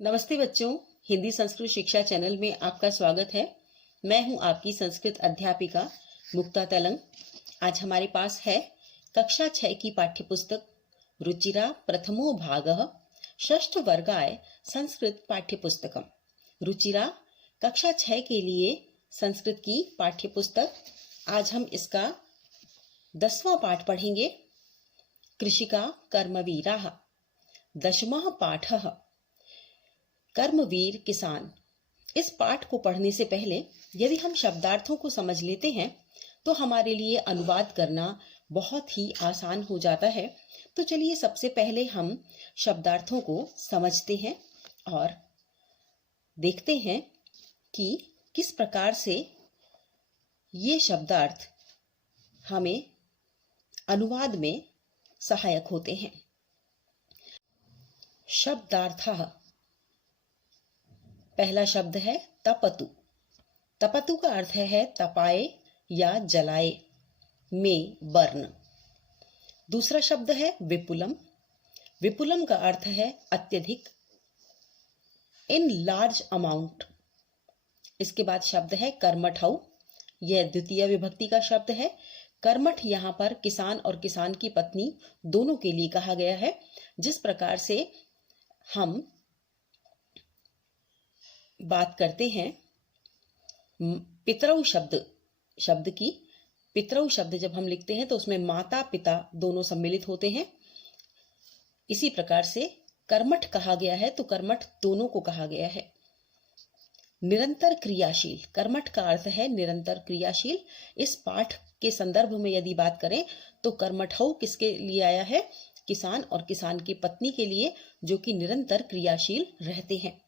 नमस्ते बच्चों, हिंदी संस्कृत शिक्षा चैनल में आपका स्वागत है। मैं हूं आपकी संस्कृत अध्यापिका मुक्ता तलंग। आज हमारे पास है कक्षा 6 की पाठ्यपुस्तक रुचिरा प्रथमो भागः षष्ठ वर्गाय संस्कृत पाठ्यपुस्तकम। रुचिरा कक्षा 6 के लिए संस्कृत की पाठ्यपुस्तक। आज हम इसका 10वां पाठ पढ़ेंगे। कृषिका कर्मवीराः। दशमः पाठः कर्मवीर किसान। इस पाठ को पढ़ने से पहले यदि हम शब्दार्थों को समझ लेते हैं तो हमारे लिए अनुवाद करना बहुत ही आसान हो जाता है। तो चलिए सबसे पहले हम शब्दार्थों को समझते हैं और देखते हैं कि किस प्रकार से ये शब्दार्थ हमें अनुवाद में सहायक होते हैं। शब्दार्थः। पहला शब्द है तपतु। तपतु का अर्थ है तपाए या जलाए, में बर्न। दूसरा शब्द है विपुलम। विपुलम का अर्थ है अत्यधिक, इन लार्ज अमाउंट। इसके बाद शब्द है कर्मठौ। यह द्वितीय विभक्ति का शब्द है। कर्मठ यहाँ पर किसान और किसान की पत्नी दोनों के लिए कहा गया है। जिस प्रकार से हम बात करते हैं पितरौ शब्द की, पितरौ शब्द जब हम लिखते हैं तो उसमें माता पिता दोनों सम्मिलित होते हैं। इसी प्रकार से कर्मठ कहा गया है तो कर्मठ दोनों को कहा गया है। निरंतर क्रियाशील। कर्मठ का अर्थ है निरंतर क्रियाशील। इस पाठ के संदर्भ में यदि बात करें तो कर्मठौ किसके लिए आया है? किसान और किसान की पत्नी के लिए, जो कि निरंतर क्रियाशील रहते हैं।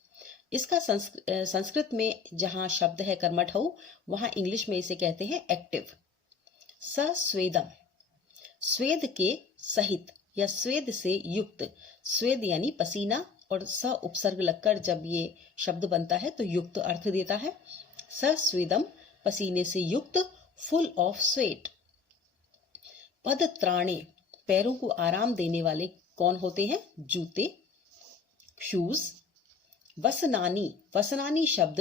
इसका संस्कृत में जहां शब्द है कर्मठौ, वहां इंग्लिश में इसे कहते हैं एक्टिव। सस्वेदम। स्वेद के सहित या स्वेद से युक्त। स्वेद यानी पसीना और स उपसर्ग लगकर जब ये शब्द बनता है तो युक्त अर्थ देता है। सस्वेदम, पसीने से युक्त, फुल ऑफ स्वेट। पदत्राणे। पैरों को आराम देने वाले कौन होते हैं? जूते, शूज। वसनानी। वसनानी शब्द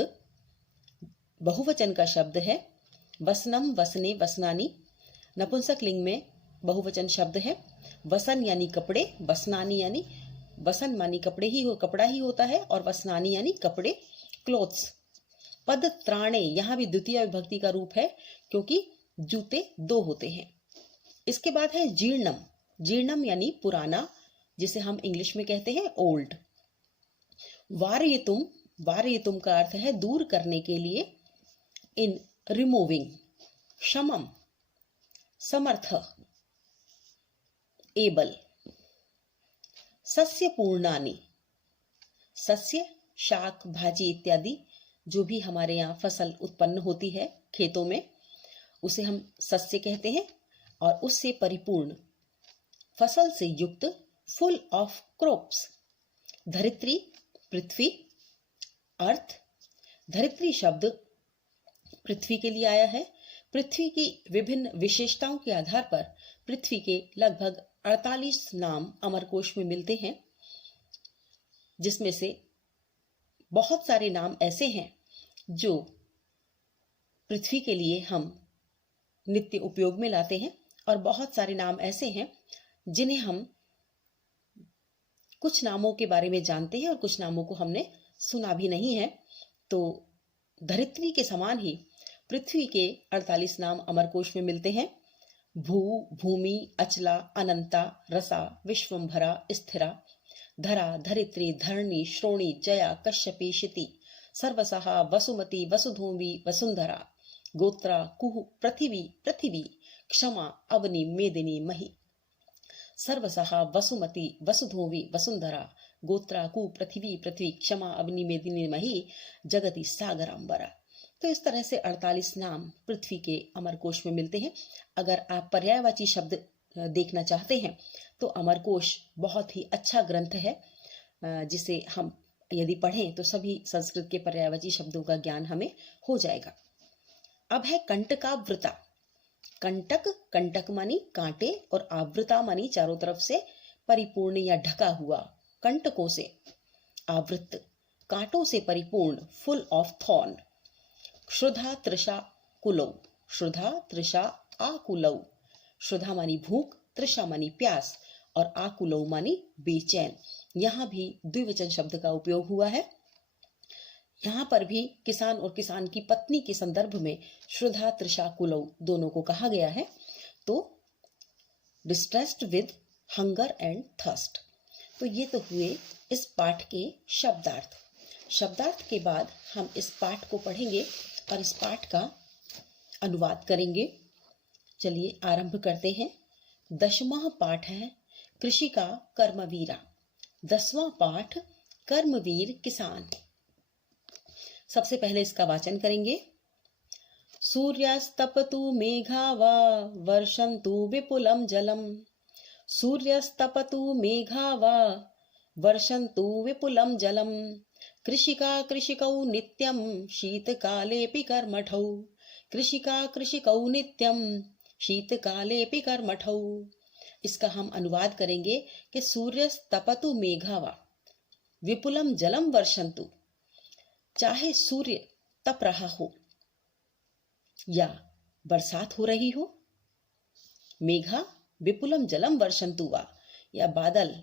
बहुवचन का शब्द है। वसनम, वसने, वसनानी नपुंसक लिंग में बहुवचन शब्द है। वसन यानी कपड़े, वसनानी यानी वसन मानी कपड़ा ही होता है, और वसनानी यानी कपड़े, क्लोथ्स। पद त्राणे यहाँ भी द्वितीय विभक्ति का रूप है क्योंकि जूते दो होते हैं। इसके बाद है जीर्णम। जीर्णम यानी पुराना, जिसे हम इंग्लिश में कहते हैं ओल्ड। वारयितुम। वारयितुम का अर्थ है दूर करने के लिए, इन रिमूविंग। क्षमम, समर्थ, एबल। सस्य पूर्णानि। सस्य, शाक, भाजी इत्यादि जो भी हमारे यहाँ फसल उत्पन्न होती है खेतों में, उसे हम सस्य कहते हैं। और उससे परिपूर्ण, फसल से युक्त, फुल ऑफ क्रॉप्स। धरित्री, पृथ्वी, अर्थ। धरित्री शब्द पृथ्वी के लिए आया है। पृथ्वी की विभिन्न विशेषताओं के आधार पर पृथ्वी के लगभग 48 नाम अमरकोश में मिलते हैं, जिसमें से बहुत सारे नाम ऐसे हैं जो पृथ्वी के लिए हम नित्य उपयोग में लाते हैं, और बहुत सारे नाम ऐसे हैं जिन्हें हम कुछ नामों के बारे में जानते हैं और कुछ नामों को हमने सुना भी नहीं है। तो धरित्री के समान ही पृथ्वी के 48 नाम अमरकोश में मिलते हैं। भू, भूमि, अचला, अनंता, रसा, विश्वंभरा, स्थिरा। धरा, धरित्री, धरणी, श्रोणी, जया, कश्यपी, क्षिति। सर्वसहा, वसुमती, वसुधूमि, वसुंधरा। गोत्रा, कुहु, पृथिवी, पृथिवी। क्षमा, अवनी, मेदिनी, मही। सर्वसहा, वसुमती, वसुधूमि, वसुंधरा। गोत्रा, कु, पृथ्वी, पृथ्वी। क्षमा, अवनी, मेदिनी, मही। जगति, सागरांबरा। तो इस तरह से 48 नाम पृथ्वी के अमरकोश में मिलते हैं। अगर आप पर्यायवाची शब्द देखना चाहते हैं तो अमरकोश बहुत ही अच्छा ग्रंथ है, जिसे हम यदि पढ़ें तो सभी संस्कृत के पर्यायवाची शब्दों का ज्ञान हमें हो जाएगा। अब है कंटकावृता। कंटक, कंटक मानी कांटे, और आवृता मानी चारों तरफ से परिपूर्ण या ढका हुआ, कंटकों से आवृत। कांटों से परिपूर्ण, फुल ऑफ थॉर्न। क्षुधा तृषा कुलौ, क्षुधा तृषा आकुलौ। क्षुधा मानी भूख, तृषा मानी प्यास और आकुलौ मानी बेचैन। यहाँ भी द्विवचन शब्द का उपयोग हुआ है। यहाँ पर भी किसान और किसान की पत्नी के संदर्भ में क्षुधा तृषा कुलौ दोनों को कहा गया है। तो distressed with hunger and thirst. तो ये तो हुए इस पाठ के शब्दार्थ। शब्दार्थ के बाद हम इस पाठ को पढ़ेंगे और इस पाठ का अनुवाद करेंगे। चलिए आरंभ करते हैं। 10वां पाठ है कृषि का कर्मवीरा। 10वां पाठ कर्मवीर किसान। सबसे पहले इसका वाचन करेंगे। सूर्यस्तपतु मेघा वा वर्षन्तु विपुलं जलम। सूर्यस्तपतु मेघा वा वर्षन्तु विपुलं जलम। कृषिका कृषिकौ नित्यं शीतकालेऽपि कर्मठौ। कृषिका कृषिकौ नित्यं शीतकालेऽपि कर्मठौ। इसका हम अनुवाद करेंगे कि सूर्यस्तपतु मेघा वा विपुलम जलम वर्षन्तु। चाहे सूर्य तप रहा हो या बरसात हो रही हो, मेघा विपुलम जलम वर्षन्तु वा, या बादल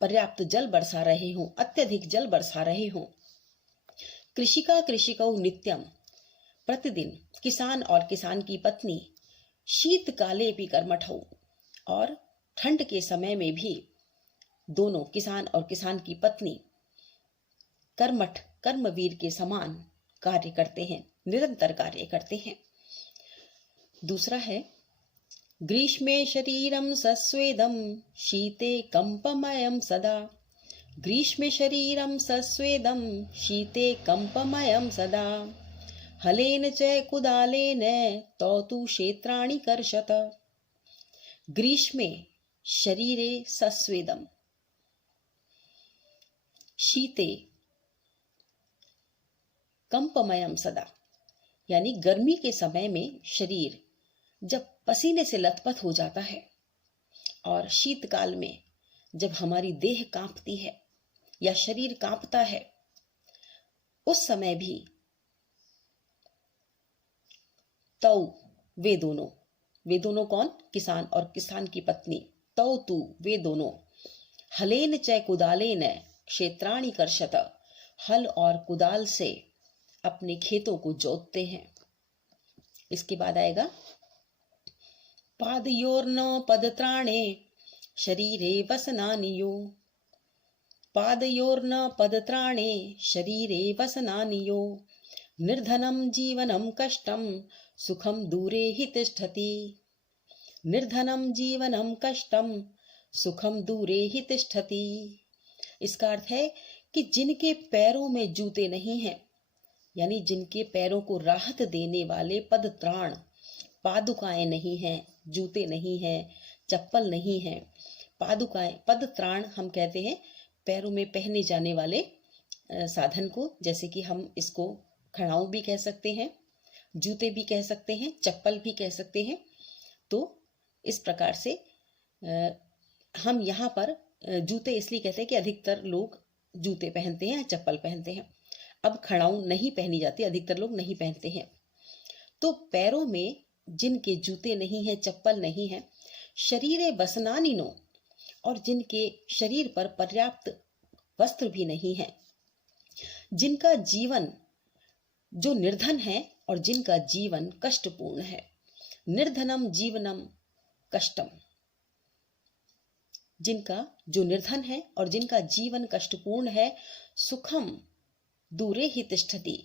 पर्याप्त जल बरसा रहे हों, अत्यधिक जल बरसा रहे हों। कृषिका कृषिकौ नित्यम, प्रतिदिन किसान और किसान की पत्नी, शीतकाले भी कर्मठौ, और ठंड के समय में भी दोनों किसान और किसान की पत्नी कर्मठ कर्मवीर के समान कार्य करते हैं, निरंतर कार्य करते हैं। दूसरा है ग्रीष्मे शरीरम सस्वेदम शीते कंपमयम सदा। ग्रीष्मे शरीरम सस्वेदम शीते कंपमयम सदा। हलेन च कुदालेन तौ तु क्षेत्राणि कर्षत। ग्रीष्मे शरीरे सस्वेदम, शीते कंपमयम सदा, यानी गर्मी के समय में शरीर जब पसीने से लथपथ हो जाता है और शीतकाल में जब हमारी देह कांपती है या शरीर कांपता है, उस समय भी तौ वे दोनों कौन? किसान और किसान की पत्नी। तौ तू वे दोनों, हलेन च कुदालेन क्षेत्राणि कर्षत, हल और कुदाल से अपने खेतों को जोतते हैं। इसके बाद आएगा पादयोर्न पदत्राणे शरीरे वसनानियो। पादयोर्न पदत्राणे शरीरे वसनानियो। निर्धनं जीवनं कष्टं सुखं दूरे हि तिष्ठति। निर्धनं जीवनं कष्टं सुखम दूरे ही तिष्ठति। इसका अर्थ है कि जिनके पैरों में जूते नहीं हैं, यानी जिनके पैरों को राहत देने वाले पदत्राण, पादुकाएं नहीं हैं, जूते नहीं हैं, चप्पल नहीं हैं। पादुकाएं, पदत्राण हम कहते हैं पैरों में पहने जाने वाले साधन को, जैसे कि हम इसको खड़ाऊ भी कह सकते हैं, जूते भी कह सकते हैं, चप्पल भी कह सकते हैं। तो इस प्रकार से हम यहाँ पर जूते इसलिए कहते हैं कि अधिकतर लोग जूते पहनते हैं, चप्पल पहनते हैं। अब खड़ाऊ नहीं पहनी जाती, अधिकतर लोग नहीं पहनते हैं। तो पैरों में जिनके जूते नहीं हैं, चप्पल नहीं है, शरीरे वसनानिनो, और जिनके शरीर पर पर्याप्त वस्त्र भी नहीं है, जिनका जीवन जो निर्धन है और जिनका जीवन कष्टपूर्ण है। निर्धनम जीवनम कष्टम, जिनका जो निर्धन है और जिनका जीवन कष्टपूर्ण है। सुखम दूरे ही तिष्ठति,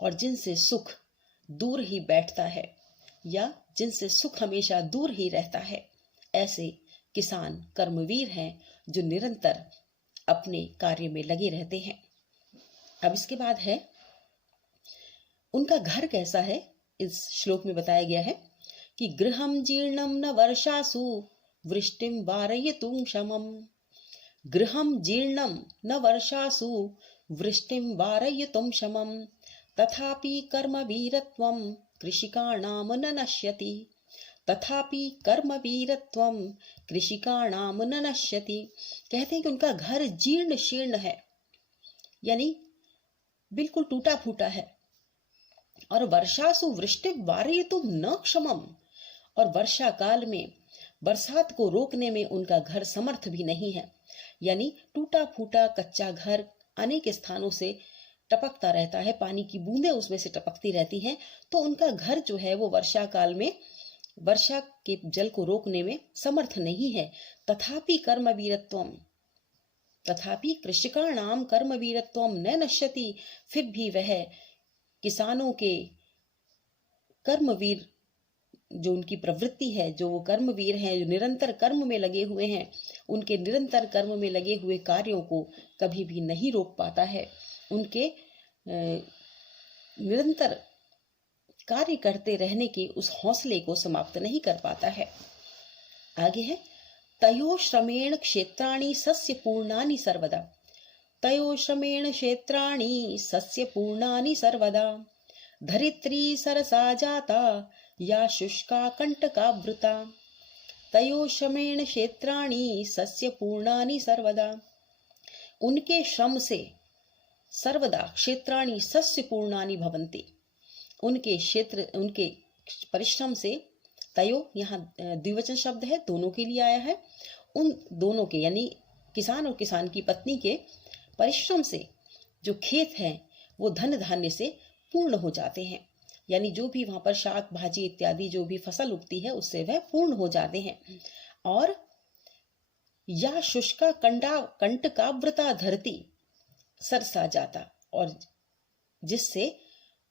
और जिनसे सुख दूर ही बैठता है या जिनसे सुख हमेशा दूर ही रहता है। ऐसे किसान कर्मवीर हैं जो निरंतर अपने कार्य में लगे रहते हैं। अब इसके बाद है उनका घर कैसा है। इस श्लोक में बताया गया है कि गृहम जीर्णम न वर्षासु वृष्टिम वारयितुं क्षमम। गृहम जीर्णम न वर्षासु वृष्टिम वारयितुं क्षमम, तथापि कर्मवीरत्वं कृषिकाणां न नश्यति। तथापि कर्मवीरत्वं कृषिकाणां न नश्यति। कहते हैं कि उनका घर जीर्ण शीर्ण है, यानी बिल्कुल टूटा फूटा है। और वर्षासु वृष्टि वारयितुम न क्षमम, और वर्षा काल में बरसात को रोकने में उनका घर समर्थ भी नहीं है। यानी टूटा फूटा कच्चा घर अनेक स्थानों से टपकता रहता है, पानी की बूंदें उसमें से टपकती रहती हैं, तो उनका घर जो है वो वर्षा काल में वर्षा के जल को रोकने में समर्थ नहीं है। तथापि कर्मवीरत्वम, तथापि कृषिकाणाम कर्मवीरत्वम न नश्यति, फिर भी वह किसानों के कर्मवीर जो उनकी प्रवृत्ति है, जो वो कर्मवीर हैं, जो निरंतर कर्म में लगे हुए हैं, उनके निरंतर कर्म में लगे हुए कार्यों को कभी भी नहीं रोक पाता है। उनके निरंतर कार्य करते रहने के उस हौसले को समाप्त नहीं कर पाता है। आगे है तयो श्रमेण क्षेत्राणि सस्य पूर्णानि सर्वदा, तयो श्रमेण क्षेत्राणि सस्य पूर्णानि सर्वदा, धरित्री सरसा जाता या शुष्का कंटकावृता, तयो श्रमेण क्षेत्राणि सस्य पूर्णानि सर्वदा। उनके श्रम से सर्वदा क्षेत्राणि सस्य पूर्णानि भवन्ति, उनके क्षेत्र, उनके परिश्रम से, तयो यहाँ द्विवचन शब्द है, दोनों के लिए आया है, उन दोनों के यानी किसान और किसान की पत्नी के परिश्रम से जो खेत हैं वो धन धान्य से पूर्ण हो जाते हैं। यानी जो भी वहां पर शाक भाजी इत्यादि जो भी फसल उगती है उससे वह पूर्ण हो जाते हैं। और या शुष्का कंटकावृता धरती सरसा जाता, और जिससे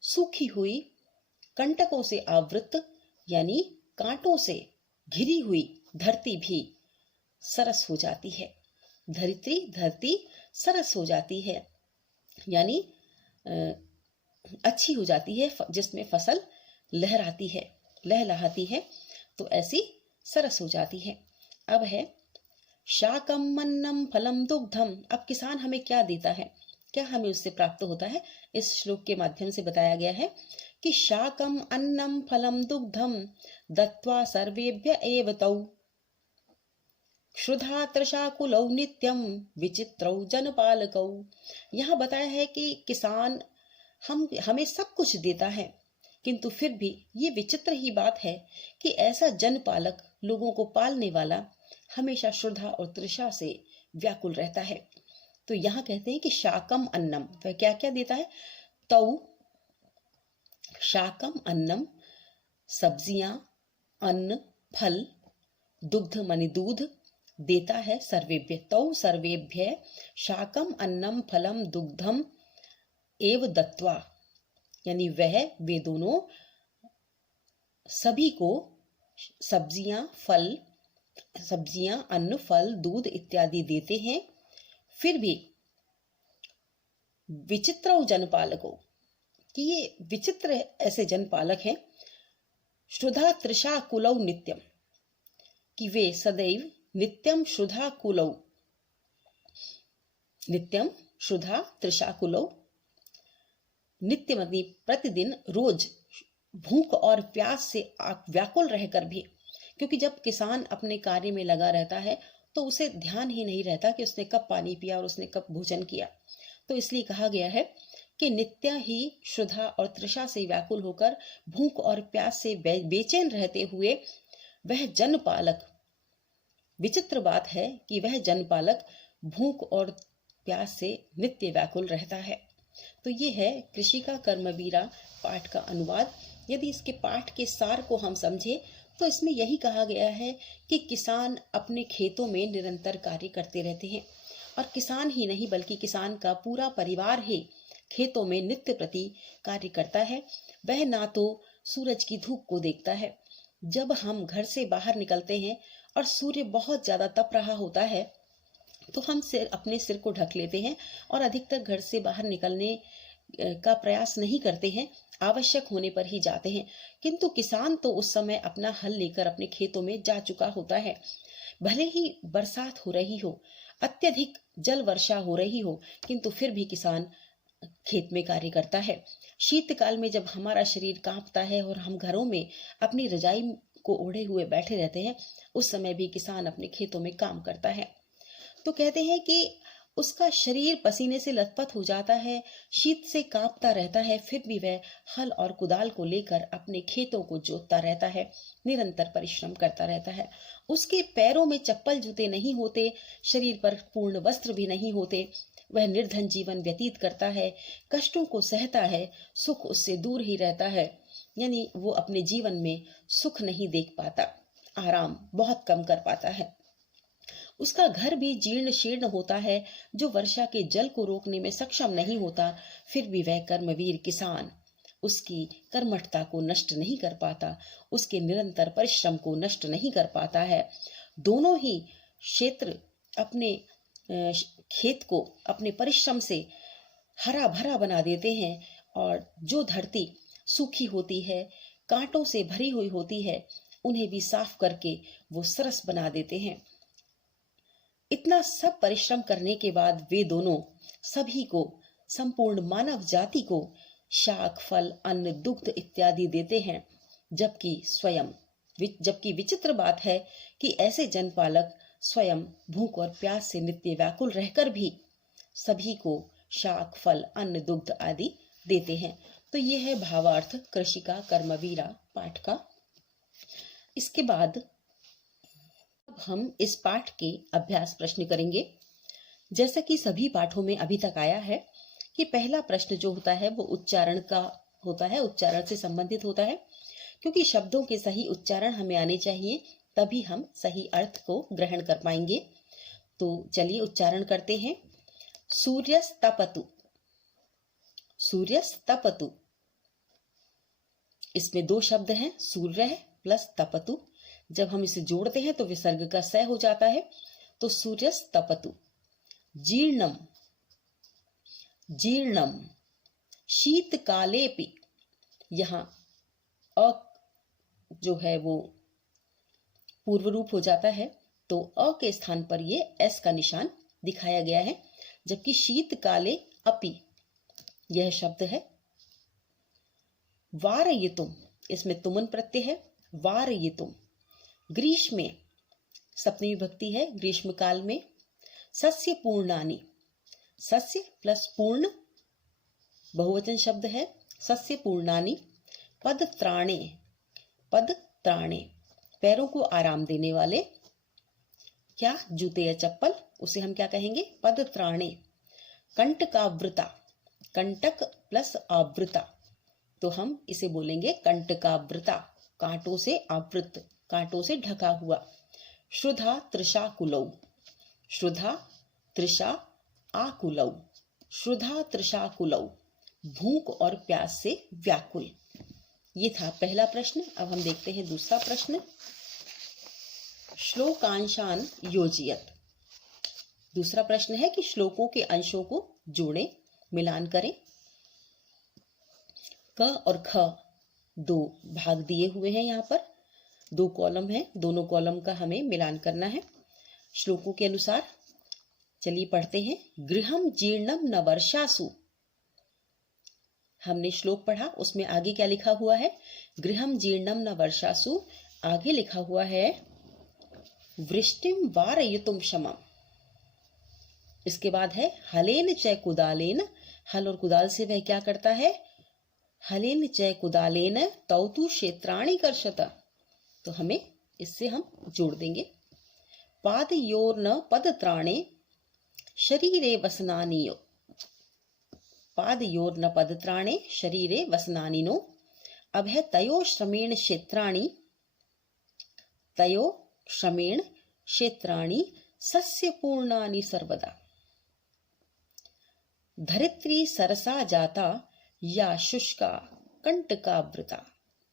सूखी हुई कंटकों से आवृत यानी कांटों से घिरी हुई धरती भी सरस हो जाती है। धरती सरस हो जाती है, यानी अच्छी हो जाती है, जिसमें फसल लहराती है, लहलहाती है, तो ऐसी सरस हो जाती है। अब है शाकम मन्नम फलम दुग्धम। अब किसान हमें क्या देता है, क्या हमें उससे प्राप्त होता है, इस श्लोक के माध्यम से बताया गया है कि शाकम अन्नम फलम दुग्धम दत्वा सर्वेभ्य एव तौ क्षुधा तृषाकुलौ नित्यम विचित्रौ जनपालकौ। यहाँ बताया है कि किसान हमें सब कुछ देता है, किंतु फिर भी ये विचित्र ही बात है कि ऐसा जनपालक, लोगों को पालने वाला, हमेशा श्रद्धा और तृषा से व्याकुल रहता है। तो यहाँ कहते हैं कि शाकम अन्नम, वह क्या क्या देता है, तौ शाकम अन्नम सब्जियां, अन्न, फल, दुग्ध मानी दूध देता है, सर्वेभ्य तौ सर्वेभ्य शाकम अन्नम फलम दुग्धम एव दत्वा, यानी वे दोनों सभी को सब्जियां, अन्न, फल, दूध इत्यादि देते हैं। फिर भी विचित्र जनपालकों, कि ये विचित्र ऐसे जनपालक हैं, श्रुधा तृषा कुलौ नित्यम, कि वे सदैव नित्यम श्रुधा कुलौ, नित्यम श्रुधा तृषा कुलौ, नित्य मतलब प्रतिदिन रोज भूख और प्यास से व्याकुल रहकर भी, क्योंकि जब किसान अपने कार्य में लगा रहता है तो उसे ध्यान ही नहीं रहता कि उसने कब पानी पिया और उसने कब भोजन किया। तो इसलिए कहा गया है कि नित्य ही श्रद्धा और तृषा से व्याकुल होकर भूख और प्यास से बेचैन रहते हुए वह जनपालक, विचित्र बात है कि वह जनपालक भूख और प्यास से नित्य व्याकुल रहता है। तो ये है कृषि का कर्मवीरा पाठ का अनुवाद। यदि इसके पाठ के सार को हम समझे तो इसमें यही कहा गया है कि किसान अपने खेतों में निरंतर कार्य करते रहते हैं, और किसान ही नहीं बल्कि किसान का पूरा परिवार ही खेतों में नित्य प्रति कार्य करता है। वह ना तो सूरज की धूप को देखता है, जब हम घर से बाहर निकलते हैं और सूर्य बहुत ज्यादा तप रहा होता है तो हम अपने सिर को ढक लेते हैं और अधिकतर घर से बाहर निकलने का प्रयास नहीं करते हैं, आवश्यक होने पर ही जाते हैं। किंतु किसान तो उस समय अपना हल लेकर अपने खेतों में जा चुका होता है। भले ही बरसात हो रही हो, अत्यधिक जल वर्षा हो रही हो, किंतु फिर भी किसान खेत में कार्य करता है। शीतकाल में जब हमारा शरीर कांपता है और हम घरों में अपनी रजाई को ओढ़े हुए बैठे रहते हैं, उस समय भी किसान अपने खेतों में काम करता है। तो कहते हैं कि उसका शरीर पसीने से लथपथ हो जाता है, शीत से कांपता रहता है, फिर भी वह हल और कुदाल को लेकर अपने खेतों को जोतता रहता है, निरंतर परिश्रम करता रहता है। उसके पैरों में चप्पल जूते नहीं होते, शरीर पर पूर्ण वस्त्र भी नहीं होते। वह निर्धन जीवन व्यतीत करता है, कष्टों को सहता है, सुख उससे दूर ही रहता है। यानी वो अपने जीवन में सुख नहीं देख पाता, आराम बहुत कम कर पाता है। उसका घर भी जीर्ण शीर्ण होता है, जो वर्षा के जल को रोकने में सक्षम नहीं होता। फिर भी वह कर्मवीर किसान उसकी कर्मठता को नष्ट नहीं कर पाता, उसके निरंतर परिश्रम को नष्ट नहीं कर पाता है। दोनों ही क्षेत्र अपने खेत को अपने परिश्रम से हरा भरा बना देते हैं, और जो धरती सूखी होती है, कांटों से भरी हुई होती है, उन्हें भी साफ करके वो सरस बना देते हैं। इतना सब परिश्रम करने के बाद वे दोनों सभी को, संपूर्ण मानव जाति को शाक, फल, अन्न, दुग्ध इत्यादि देते हैं, जबकि विचित्र बात है कि ऐसे जनपालक स्वयं भूख और प्यास से नित्य व्याकुल रहकर भी सभी को शाक, फल, अन्न, दुग्ध आदि देते हैं। तो ये है भावार्थ कृषि का कर्मवीरा पाठ का। इसके बाद अब हम इस पाठ के अभ्यास प्रश्न करेंगे। जैसा कि सभी पाठों में अभी तक आया है कि पहला प्रश्न जो होता है वो उच्चारण का होता है, उच्चारण से संबंधित होता है, क्योंकि शब्दों के सही उच्चारण हमें आने चाहिए, तभी हम सही अर्थ को ग्रहण कर पाएंगे। तो चलिए उच्चारण करते हैं। सूर्यस्तपतु, सूर्यस्तपतु। इसमें दो शब्द हैं, सूर्य प्लस तपतु। जब हम इसे जोड़ते हैं तो विसर्ग का स हो जाता है, तो सूर्यस्तपतु। जीर्णम, जीर्णम। शीतकालेपि, यहाँ अ जो है वो पूर्व रूप हो जाता है, तो अ के स्थान पर ये एस का निशान दिखाया गया है, जबकि शीतकाले अपि यह शब्द है। वारयितुम, इसमें तुमन प्रत्यय है, वारयितुम। ग्रीष्मे, सप्तमी विभक्ति है, ग्रीष्म काल में। सस्य पूर्णानि, सस्य प्लस पूर्ण बहुवचन शब्द है, सस्य पूर्णानि। पदत्राणे, पदत्राणे, पैरों को आराम देने वाले, क्या जूते या चप्पल, उसे हम क्या कहेंगे, पदत्राणे। कंटकावृता, कंटक प्लस आवृता, तो हम इसे बोलेंगे कंटकावृता, कांटों से आवृत, कांटों से ढका हुआ। श्रुधा तृषाकुलौ, श्रुधा तृषा आकुलौ, श्रुधा तृषाकुलौ, भूख और प्यास से व्याकुल। ये था पहला प्रश्न। अब हम देखते हैं दूसरा प्रश्न। श्लोकांशान योजयत, दूसरा प्रश्न है कि श्लोकों के अंशों को जोड़ें, मिलान करें। क और ख दो भाग दिए हुए हैं, यहाँ पर दो कॉलम है, दोनों कॉलम का हमें मिलान करना है श्लोकों के अनुसार। चलिए पढ़ते हैं। गृहम जीर्णम न वर्षासु, हमने श्लोक पढ़ा, उसमें आगे क्या लिखा हुआ है, गृहम जीर्णम न वर्षासु, आगे लिखा हुआ है वृष्टिम वारयितुम क्षमम। इसके बाद है हलेन चय कुदालेन, हल और कुदाल से वह क्या करता है, हलेन चय कुदालेन तौतु क्षेत्राणि कर्षत, तो हमें इससे हम जोड़ देंगे। पादयोर्न पदत्राणे शरीरे वसनानियो, पादयोर्न पदत्राणे शरीरे वसनानिनो। अब है तयो श्रमेण क्षेत्राणि, तयो श्रमेण क्षेत्राणि सस्य पूर्णानि सर्वदा। धरित्री सरसा जाता या शुष्का कंटकावृता,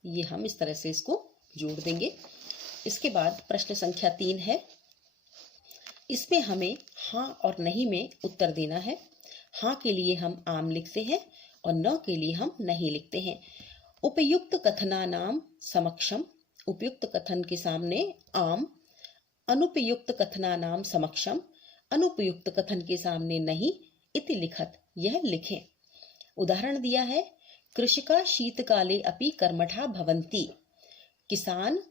ये हम इस तरह से इसको जोड़ देंगे। इसके बाद प्रश्न संख्या 3 है, इसमें हमें हाँ और नहीं में उत्तर देना है। हाँ के लिए हम आम लिखते हैं और न के लिए हम नहीं लिखते हैं। उपयुक्त कथनानाम समक्षम, उपयुक्त कथन के सामने आम, अनुपयुक्त कथनानाम समक्षम, अनुपयुक्त कथन के सामने नहीं, इति लिखत, यह लिखें। उदाहरण दिया है, कृषिका शीतकाले अपि कर्मठा भवन्ति, किसान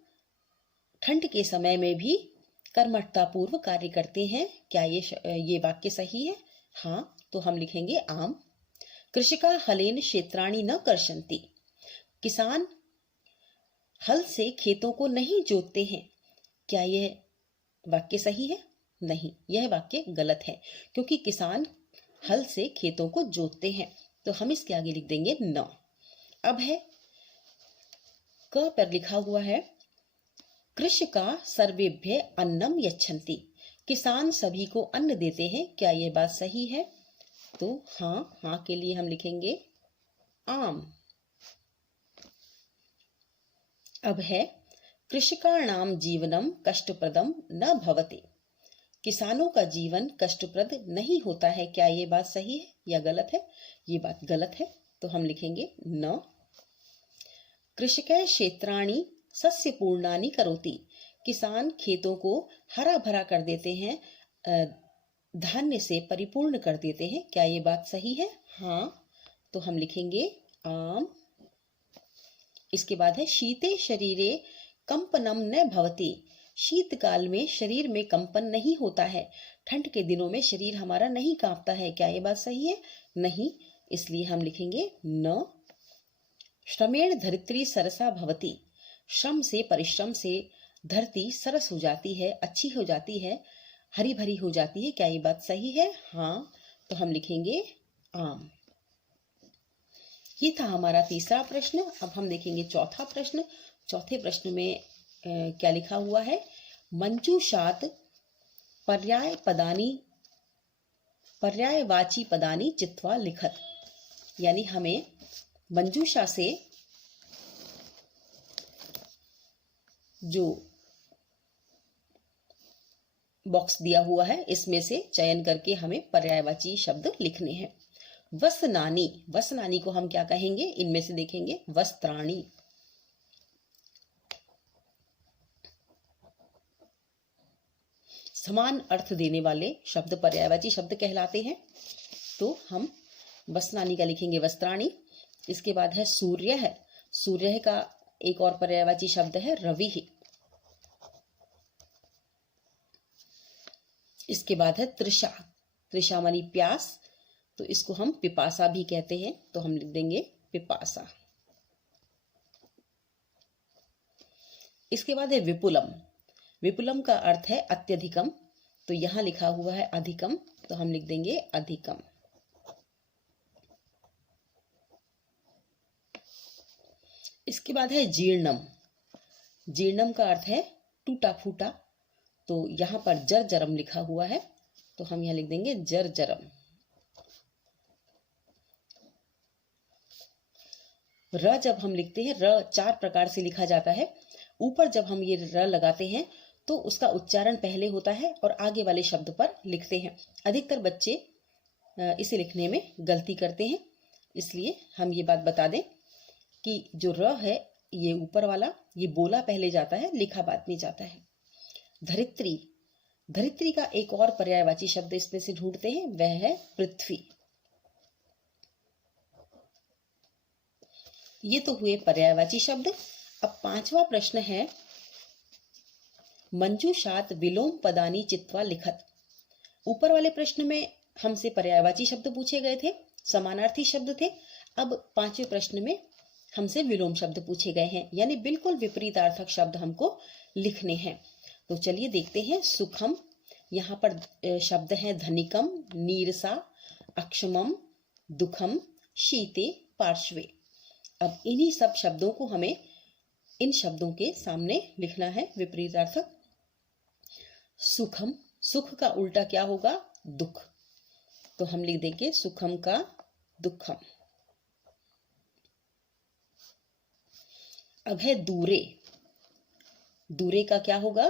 ठंड के समय में भी कर्मठता पूर्व कार्य करते हैं। क्या ये वाक्य सही है? हाँ, तो हम लिखेंगे आम। कृषिका हलेन क्षेत्राणि न कर्षन्ति। किसान हल से खेतों को नहीं जोतते हैं। क्या यह वाक्य सही है? नहीं, यह वाक्य गलत है, क्योंकि किसान हल से खेतों को जोतते हैं। तो हम इसके आगे लिख देंगे न। अब है क पर लिखा हुआ है कृषिका सर्वेभ्य अन्नम यच्छन्ति। किसान सभी को अन्न देते हैं। क्या यह बात सही है? तो हाँ, हाँ के लिए हम लिखेंगे आम। अब है कृषिकाणाम जीवनम कष्टप्रदम न भवति। किसानों का जीवन कष्टप्रद नहीं होता है। क्या ये बात सही है या गलत है? ये बात गलत है, तो हम लिखेंगे न। कृषिकः क्षेत्राणि सस्य पूर्णानि करोति। किसान खेतों को हरा भरा कर देते हैं, धान्य से परिपूर्ण कर देते हैं। क्या ये बात सही है? हाँ, तो हम लिखेंगे आम। इसके बाद है शीते शरीरे कंपनम न भवति। शीतकाल में शरीर में कंपन नहीं होता है। ठंड के दिनों में शरीर हमारा नहीं कांपता है। क्या ये बात सही है? नहीं, इसलिए हम लिखेंगे न। श्रमेण धरित्री सरसा भवति। श्रम से, परिश्रम से धरती सरस हो जाती है, अच्छी हो जाती है, हरी भरी हो जाती है। क्या ये बात सही है? हाँ, तो हम लिखेंगे आम। ये था हमारा तीसरा प्रश्न। अब हम देखेंगे चौथा प्रश्न। चौथे प्रश्न में क्या लिखा हुआ है? मंजूषात पर्यायवाची पदानी चित्वा लिखत। यानी हमें मंजूषा से जो बॉक्स दिया हुआ है इसमें से चयन करके हमें पर्यायवाची शब्द लिखने हैं। वसनानी, वसनानी को हम क्या कहेंगे? इनमें से देखेंगे वस्त्राणी। समान अर्थ देने वाले शब्द पर्यायवाची शब्द कहलाते हैं। तो हम वसनानी का लिखेंगे वस्त्राणी। इसके बाद है सूर्य है। सूर्य का एक और पर्यायवाची शब्द है रवि। इसके बाद है तृषा। तृषा मानी प्यास, तो इसको हम पिपासा भी कहते हैं, तो हम लिख देंगे पिपासा। इसके बाद है विपुलम। विपुलम का अर्थ है अत्यधिकम, तो यहां लिखा हुआ है अधिकम, तो हम लिख देंगे अधिकम। इसके बाद है जीर्णम। जीर्णम का अर्थ है टूटा फूटा, तो यहां पर जर्जरम लिखा हुआ है, तो हम यहां लिख देंगे जर्जरम। र जब हम लिखते हैं, र 4 प्रकार से लिखा जाता है। ऊपर जब हम ये र लगाते हैं तो उसका उच्चारण पहले होता है और आगे वाले शब्द पर लिखते हैं। अधिकतर बच्चे इसे लिखने में गलती करते हैं, इसलिए हम ये बात बता दें कि जो र है ये ऊपर वाला, ये बोला पहले जाता है, लिखा बाद में जाता है। धरित्री, धरित्री का एक और पर्यायवाची शब्द इसमें से ढूंढते हैं, वह है पृथ्वी। ये तो हुए पर्यायवाची शब्द। अब 5वां प्रश्न है मंजूषात विलोम पदानी चित्वा लिखत। ऊपर वाले प्रश्न में हमसे पर्यायवाची शब्द पूछे गए थे, समानार्थी शब्द थे। अब 5वें प्रश्न में हमसे विलोम शब्द पूछे गए हैं, यानी बिल्कुल विपरीतार्थक शब्द हमको लिखने हैं। तो चलिए देखते हैं। सुखम, यहाँ पर शब्द है धनिकम, नीरसा, अक्षमम, दुखम, शीते, पार्श्वे। अब इन्हीं सब शब्दों को हमें इन शब्दों के सामने लिखना है विपरीतार्थक। सुखम, सुख का उल्टा क्या होगा? दुख, तो हम लिख देंगे सुखम का दुखम। अब है दूरे, दूरे का क्या होगा?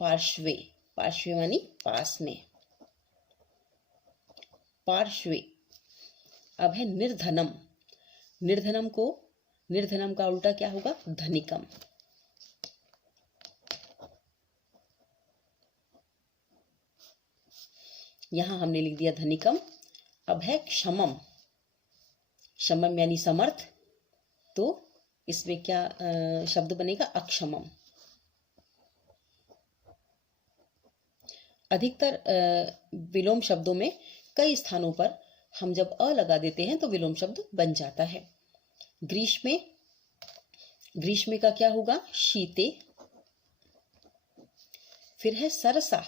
पार्श्वे, पार्श्वे मानी पास में, पार्श्वे। अब है निर्धनम, निर्धनम को, निर्धनम का उल्टा क्या होगा? धनिकम। यहां हमने लिख दिया धनिकम। अब है क्षमम, क्षमम यानी समर्थ, तो इसमें क्या शब्द बनेगा? अक्षमम। अधिकतर विलोम शब्दों में कई स्थानों पर हम जब अ लगा देते हैं तो विलोम शब्द बन जाता है। ग्रीष्मे, ग्रीष्मे का क्या होगा? शीते। फिर है सरसा,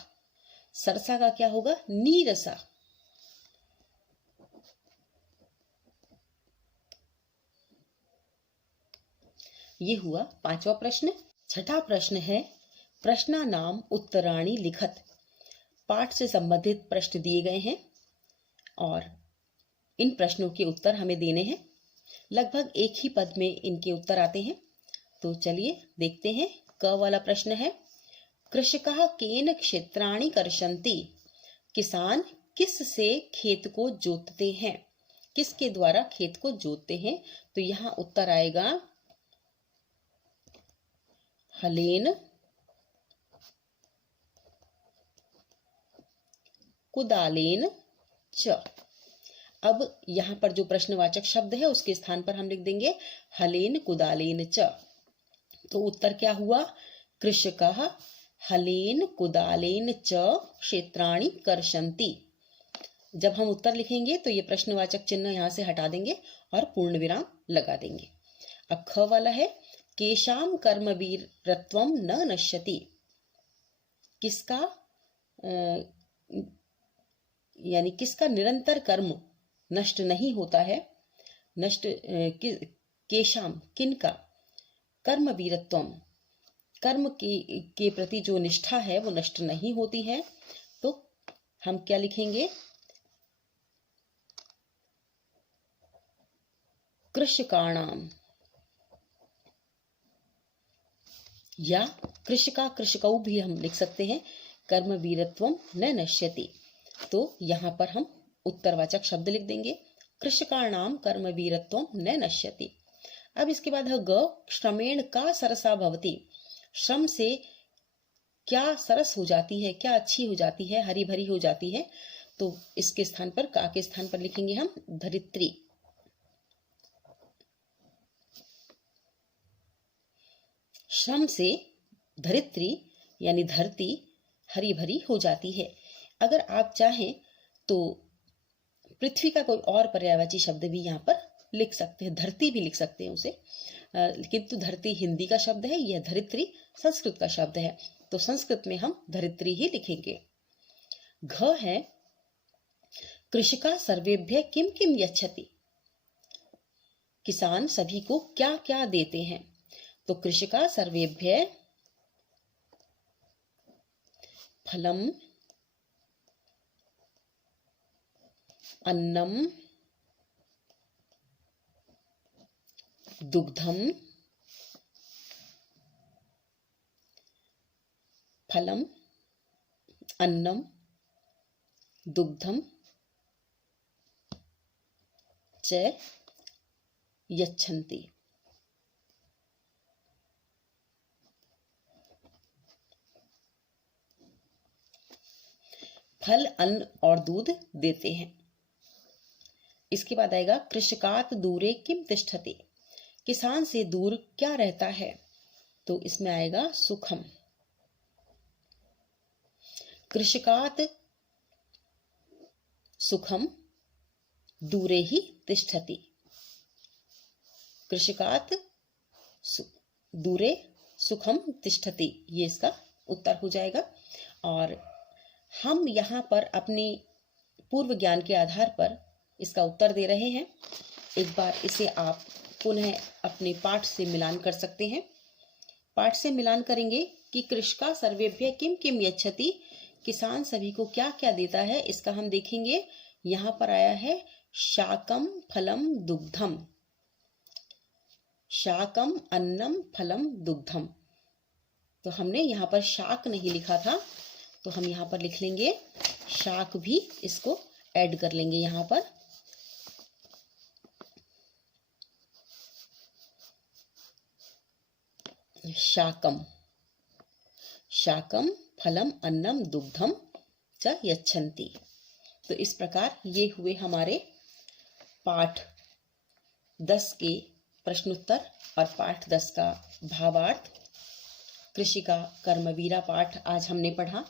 सरसा का क्या होगा? नीरसा। ये हुआ पांचवा प्रश्न। छठा प्रश्न है प्रश्ना नाम उत्तराणी लिखत। पाठ से संबंधित प्रश्न दिए गए हैं और इन प्रश्नों के उत्तर हमें देने हैं। लगभग एक ही पद में इनके उत्तर आते हैं। तो चलिए देखते हैं। क वाला प्रश्न है कृषकः केन क्षेत्राणि कर्षन्ति। किसान किस से खेत को जोतते हैं? किसके द्वारा खेत को जोतते हैं? तो यहाँ उत्तर आएगा हलेन, कुदालेन च। अब यहाँ पर जो प्रश्नवाचक शब्द है उसके स्थान पर हम लिख देंगे हलेन कुदालेन च। तो उत्तर क्या हुआ? कृषकः हलेन कुदालेन च क्षेत्राणि कर्षन्ति। जब हम उत्तर लिखेंगे तो ये प्रश्नवाचक चिन्ह यहाँ से हटा देंगे और पूर्ण विराम लगा देंगे। अब ख वाला है केशाम कर्मवीरत्वम न नश्यति। किसका यानी किसका निरंतर कर्म नष्ट नहीं होता है? नष्ट केशाम, किनका? कर्म वीरत्वम, कर्म के प्रति जो निष्ठा है वो नष्ट नहीं होती है। तो हम क्या लिखेंगे? कृषकाणाम, या कृषका कृषकौ भी हम लिख सकते हैं। कर्म वीरत्वम न नश्यति। तो यहाँ पर हम उत्तरवाचक शब्द लिख देंगे कृषकाणाम कर्म वीरत्वम न नश्यति। अब इसके बाद है ग श्रमेण का सरसा भवति। श्रम से क्या सरस हो जाती है, क्या अच्छी हो जाती है, हरी भरी हो जाती है। तो इसके स्थान पर, का के स्थान पर लिखेंगे हम धरित्री। श्रम से धरित्री यानी धरती हरी भरी हो जाती है। अगर आप चाहें तो पृथ्वी का कोई और पर्यायवाची शब्द भी यहाँ पर लिख सकते हैं, धरती भी लिख सकते हैं उसे, किंतु धरती हिंदी का शब्द है, यह धरित्री संस्कृत का शब्द है, तो संस्कृत में हम धरित्री ही लिखेंगे। घ है कृषिका सर्वेभ्य किम किम यच्छति। किसान सभी को क्या क्या देते हैं? तो कृषिका सर्वेभ्य फलम, अन्नम, दुग्धम, फलम, अन्नम, दुग्धम च यच्छन्ति। फल, अन्न और दूध देते हैं। इसके बाद आएगा कृषकात दूरे किम तिष्ठति। किसान से दूर क्या रहता है? तो इसमें आएगा सुखम। कृषकात सुखम दूरे ही तिष्ठति। कृषकात दूरे सुखम तिष्ठति, ये इसका उत्तर हो जाएगा। और हम यहाँ पर अपने पूर्व ज्ञान के आधार पर इसका उत्तर दे रहे हैं। एक बार इसे आप पुनः अपने पाठ से मिलान कर सकते हैं। पाठ से मिलान करेंगे कि कृषका सर्वेभ्य किम किम यच्छति। किसान सभी को क्या क्या देता है, इसका हम देखेंगे। यहाँ पर आया है शाकम फलम दुग्धम। शाकम अन्नम फलम दुग्धम। तो हमने यहाँ पर शाक नहीं लिखा था, तो हम यहाँ पर लिख लेंगे शाक, भी इसको ऐड कर लेंगे यहाँ पर। शाकम, शाकम फलम अन्नम दुग्धम च यच्छन्ति। तो इस प्रकार ये हुए हमारे पाठ 10 के प्रश्नोत्तर और पाठ 10 का भावार्थ। कृषि का कर्मवीरा पाठ आज हमने पढ़ा।